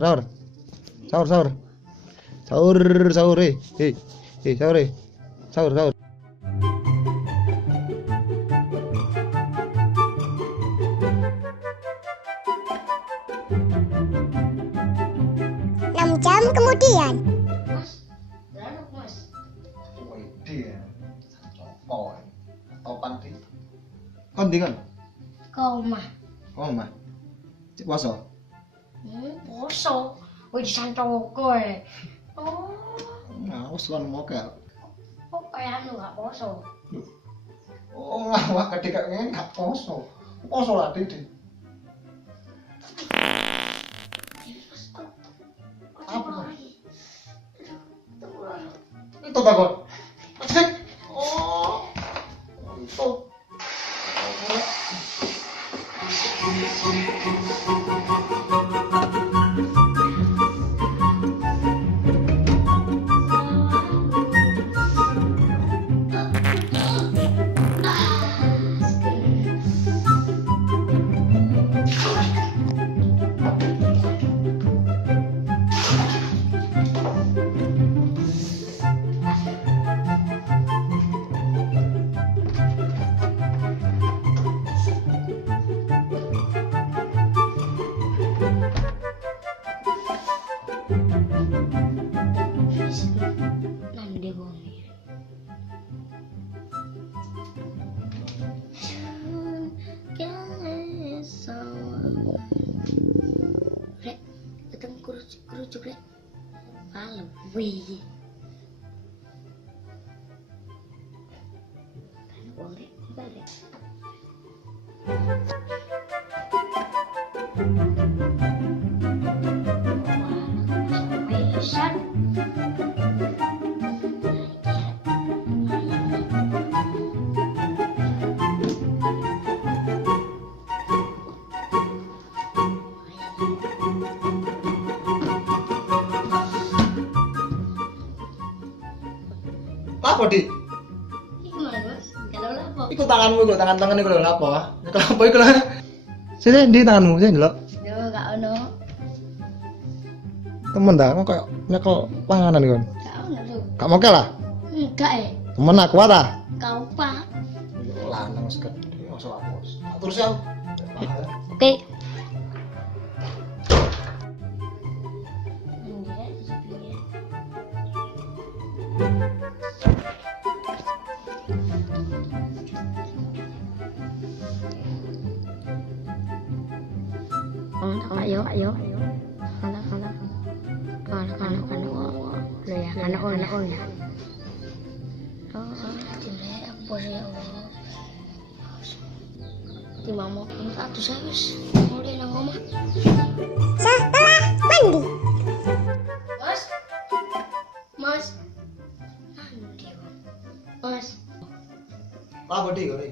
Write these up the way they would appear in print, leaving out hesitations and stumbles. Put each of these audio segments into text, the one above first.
sahur. Sahur. Sahur, sahur. Sahur. 6 jam kemudian. Mas, berapa mas? Wih, ya. Mau, tau panti. Kondi kan? Kau mah? Oh mah. Cek poso. Poso. Wih disantau kowe. Oh, Nah, wis kon mokel. kok kayak anu gak poso? Oh, ngawak ketika ngene gak poso. Poso lah Didi. Apa? Itu takut. Cek. Oh. Itu. Nanti bongi. Rek, datang kerucuk rek. Malam, wih. Kan boleh, balik. Pesan. Apa, Dik? Iku mana mas? Kalau apa? Iku tanganmu iku, tangan iku lho apa? Iku apa iku lho? Sini di tanganmu, sini lho. Yo gak ono. Temen dah, kok kayak nyekel panganan iku. Gak ono tuh. Gak mokel lah. Enggak Temen aku kuat ah. Kau pak. Lanang seket. Mosok aku. Terus ya. Oke. Ayo. Anak. Lo ya, anak ya. Oh, jelek apa sih ya Allah. Di mama pun satu sewis. Mulai nang omah. Setelah mandi. Mas. Nanti Mas. Apa Dik kok?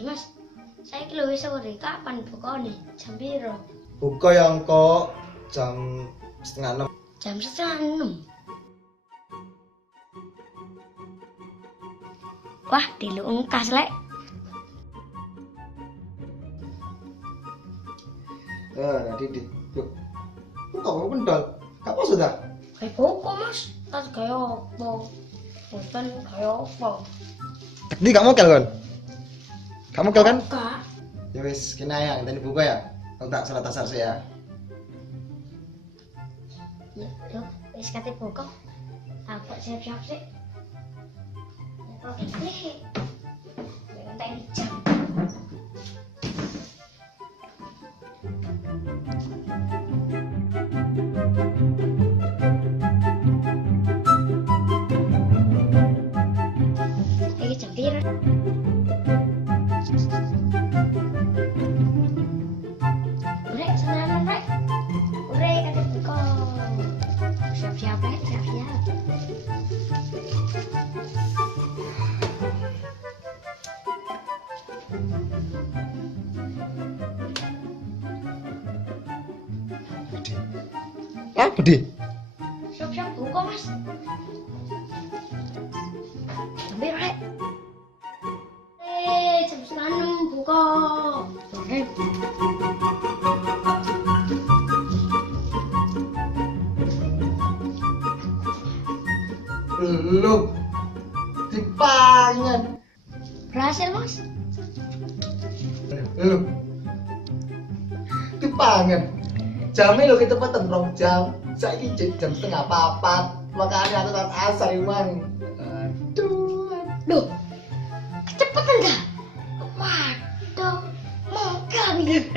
Mas. Saya kilo wis sore kapan bukane? Jam piro? Buka yang kok jam 5:30. Jam 5:30. Wah, dilu engkas lek. Dik. Yuk. Kok kamu kendal? Kamu sudah? Kayak poko mas. Tas kayak apa? Bukan kayak apa? Dik gak mokel kan? Kamu mokel kan? Kak. Ya wis, kena ya, tadi buka ya. Kalau tak salah tasar saya. Yuk, wis kate buka. Aku siap-siap sih. Oke. Jangan tanya jam. Lagi jam piro? Rek, senanan rek. Ure kate buka. Siap-siap rek, siap-siap. Apa Dik? Siap-siap buka mas. Jam piro rek? Jam 5:30 buka. Belum. Dipangan. Berhasil, Mas. Belum. Dipangan. Jamnya lo kita peteng 2 jam. Saiki jam setengah 4. Makanya aku tak asal emang. Aduh. Duh. Kecepatan enggak? Waduh. Mau kami.